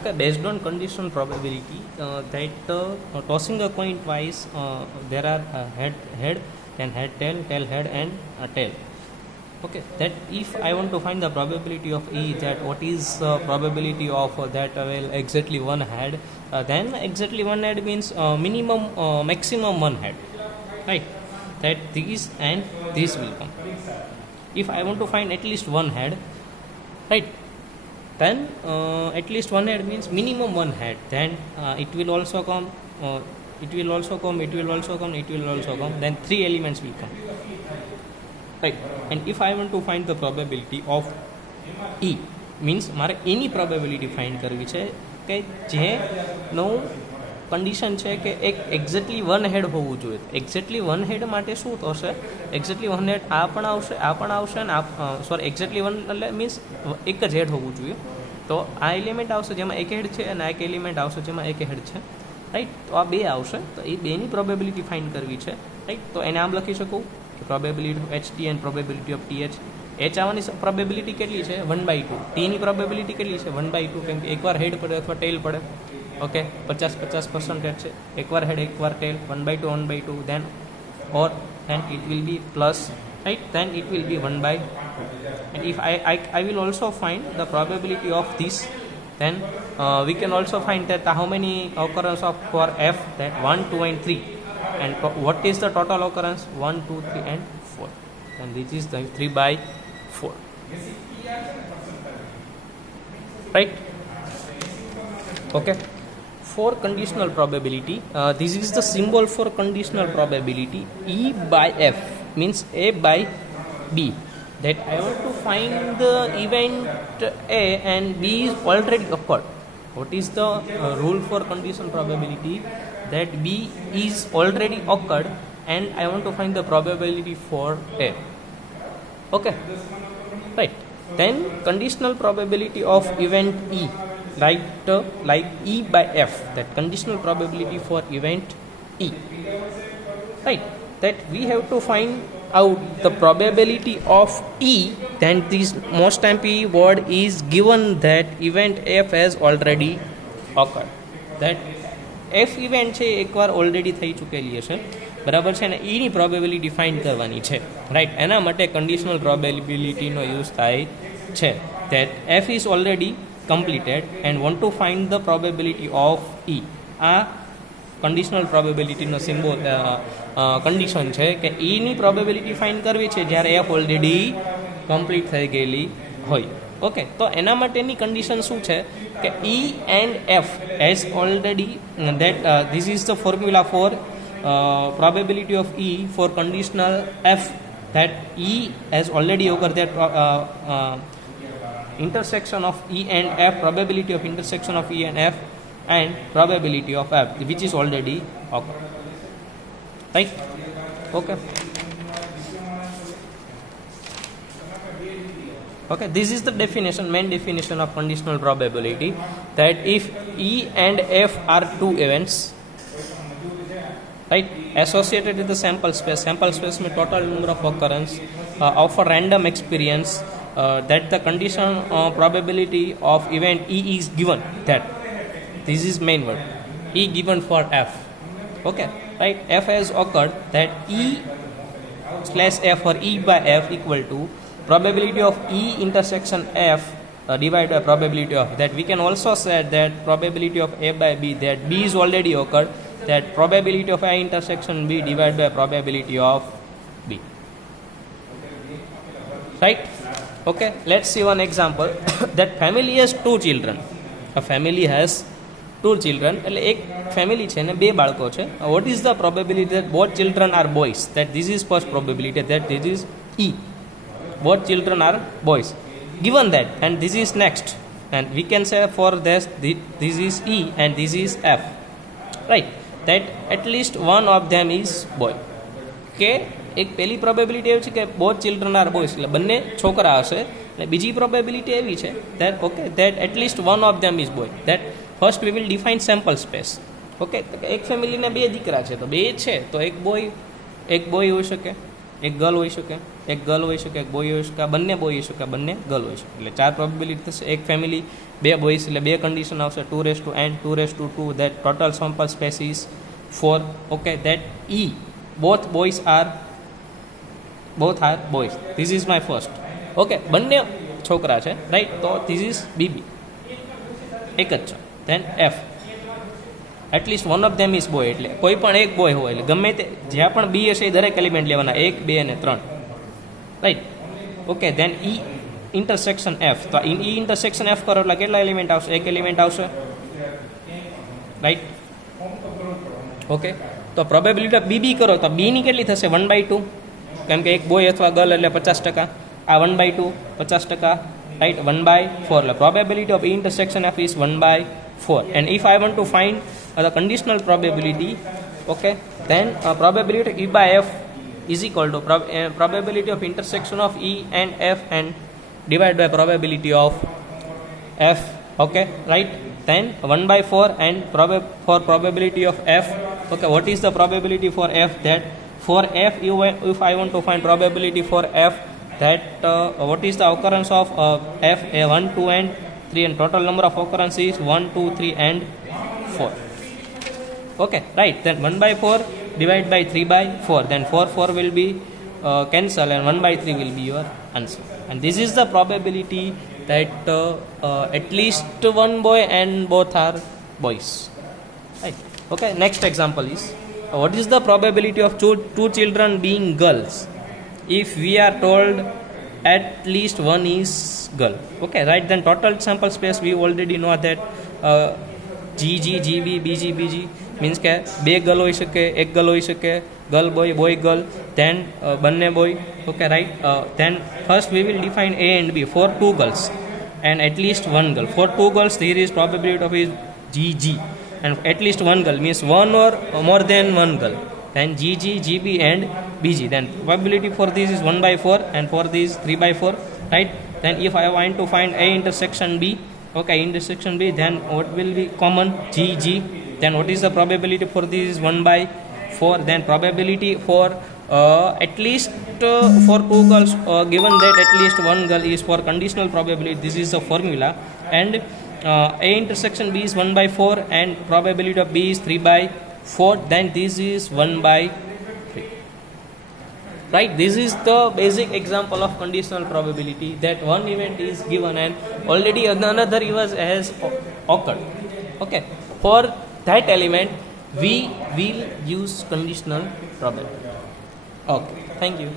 Okay, based on conditional probability, tossing a coin twice, there are head, then head, tail, head, and tail. Okay, that if I want to find the probability of E, that what is probability of that well exactly one head, then exactly one head means maximum one head, right? That these and this will come. If I want to find at least one head, right? Then at least one head means minimum one head. Then it will also come. It will also come. It will also come. It will also come. Then three elements will come. Right. And if I want to find the probability of E, means મારે એની probability find કરવી છે કે જેનો condition છે કે એક exactly one હેડ હોવું જોઈએ. એક્ઝેક્ટલી વન હેડ માટે શું થશે? એક્ઝેક્ટલી વન હેડ આ પણ આવશે ને સોરી એક્ઝેક્ટલી વન એટલે મીન્સ એક જ હેડ હોવું જોઈએ. તો આ એલિમેન્ટ આવશે જેમાં એક હેડ છે અને આ એક એલિમેન્ટ આવશે જેમાં એક હેડ છે, રાઈટ? તો આ બે આવશે, તો એ બેની પ્રોબેબિલિટી ફાઇન્ડ કરવી છે, રાઈટ? તો એને આમ લખી શકું કે probability of HT and probability of TH. H આવવાની પ્રોબેબિલિટી કેટલી છે? 1/2. ટીની પ્રોબેબિલિટી કેટલી છે? 1/2, કેમ કે એકવાર હેડ પડે અથવા ટેલ પડે. ઓકે, 50% છે. એકવાર હેડ એકવાર ટેલ, 1/2 then it will be plus, right? Then it will be 1/2. And if I will also find the probability of this, then we can also find that how many occurrence of for F, that 1, 2 and 3, and what is the total occurrence? 1, 2, 3 and 4, and this is the 3/4, right? Okay, for conditional probability, this is the symbol for conditional probability. E by F means A by B, that I want to find the event A and B is already occurred. What is the rule for conditional probability? That B is already occurred and I want to find the probability for A. Okay, right? Then conditional probability of event E, right? Like E by F, that conditional probability for event E, right? That we have to find out the probability of E. Then this most MP word is given that event F has already occurred. That F event છે એકવાર already થઈ ચૂકેલી હશે, બરાબર છે ને? એની probability find કરવાની છે, right? એના માટે કન્ડિશનલ પ્રોબેબિલિટીનો યુઝ થાય છે. that F is already completed and want to find the probability of E. આ કન્ડિશનલ પ્રોબેબિલિટીનો સિમ્બોલ કન્ડિશન છે કે એની પ્રોબેબિલિટી ફાઇન્ડ કરવી છે જ્યારે F ઓલરેડી કમ્પ્લીટ થઈ ગયેલી હોય. ઓકે, તો એના માટેની કન્ડિશન શું છે કે E and F has already, that this is the formula for probability of E for conditional F, that E has already occurred, that intersection of E and F, probability of intersection of E and F, and probability of F which is already occurred, right? Okay. Okay, this is the definition, main definition of conditional probability, that if E and F are two events, right, associated with the sample space में total number of occurrence of a random experience, that the condition probability of event E is given, that this is main word, E given for F. Okay, right? F has occurred, that E slash F or E by F equal to probability of E intersection F divided by probability of, that we can also say that probability of A by B, that B is already occurred, that probability of A intersection B divided by probability of B, right? Okay, let's see one example. That family has two children. A family has two children, એટલે એક family છે ને બે બાળકો છે. What is the probability that both children are boys? That this is first probability, that this is E, both children are boys, given that, and this is next, and we can say for this is E and this is F, right? That at least one of them is boy. કે એક પહેલી probability એવી છે કે both children are boys, એટલે બંને છોકરા હશે. અને બીજી પ્રોબેબિલિટી એવી છે that okay, that at least one of them is boy. That first we will define sample space. Okay, એક ફેમિલીના બે દીકરા છે, તો બે છે, તો એક બોય હોઈ શકે, એક ગર્લ હોઈ શકે, એક ગર્લ હોઈ શકે, એક બોય હોઈ શકે, બંને બોય હોઈ શકે, બંને ગર્લ હોઈ શકે. એટલે 4 પ્રોબેબિલિટી થશે. એક ફેમિલી 2 બોયસ એટલે 2 કન્ડિશન આવશે, 2n 2/2 that total sample space is 4. Okay, that E both are boys. This is my first. Okay, બંને છોકરા છે, રાઈટ. તો this is BB, એક જ છે. then F at least one of them is boy, એટલે કોઈ પણ એક બોય હોય, એટલે ગમે તે જ્યાં પણ બી હશે એ દરેક એલિમેન્ટ લેવાના, 1 2 અને 3, right. Okay, then E intersection F, તો E ઇન્ટરસેક્શન F કરો એટલે કેટલા એલિમેન્ટ આવશે? એક એલિમેન્ટ આવશે, રાઈટ. ઓકે, તો પ્રોબેબિલિટી ઓફ BB કરો તો B ની કેટલી થશે? 1/2, કેમ કે એક બોય અથવા ગર્લ એટલે 50%. આ 1/2 50%, રાઈટ. 1/4 એટલે probability of E intersection F is 1/4. and if I want to find the conditional probability, okay, then probability of E by F is equal to probability of intersection of E and F and divided by probability of F. Okay, right. Then 1/4 and for probability of F. Okay, what is the probability for F? That for F, if I want to find probability for F, that what is the occurrence of F? 1 2 and 3, and total number of occurrences 1 2 3 and 4. Okay, right. Then 1/4 divided by 3/4, then 4 will be cancel, and 1/3 will be your answer. And this is the probability that at least one boy and both are boys, right. Okay, next example is what is the probability of two children being girls if we are told at least one is girl? Okay, right. Then total sample space we already know that GG GB BG BG means કે 2 girl હોઈ શકે, 1 girl હોઈ શકે, girl boy boy girl, then બંને boy. Okay, right. Then first we will define A and B. For 2 girls and at least 1 girl, for 2 girls there is probability of is GG, and at least 1 girl means 1 or more than 1 girl, then GG GB and BG. Then probability for this is 1/4 and for this 3/4, right. Then if I want to find A intersection B, okay, intersection B, then what will be common? GG. Then what is the probability for this is 1/4. Then probability for at least for 2 girls, given that at least 1 girl is for conditional probability, this is the formula. And A intersection B is 1/4 and probability of B is 3/4, then this is 1/3, right. This is the basic example of conditional probability, that one event is given and already another event has occurred. Okay, for that element we will use conditional probability. Okay, thank you.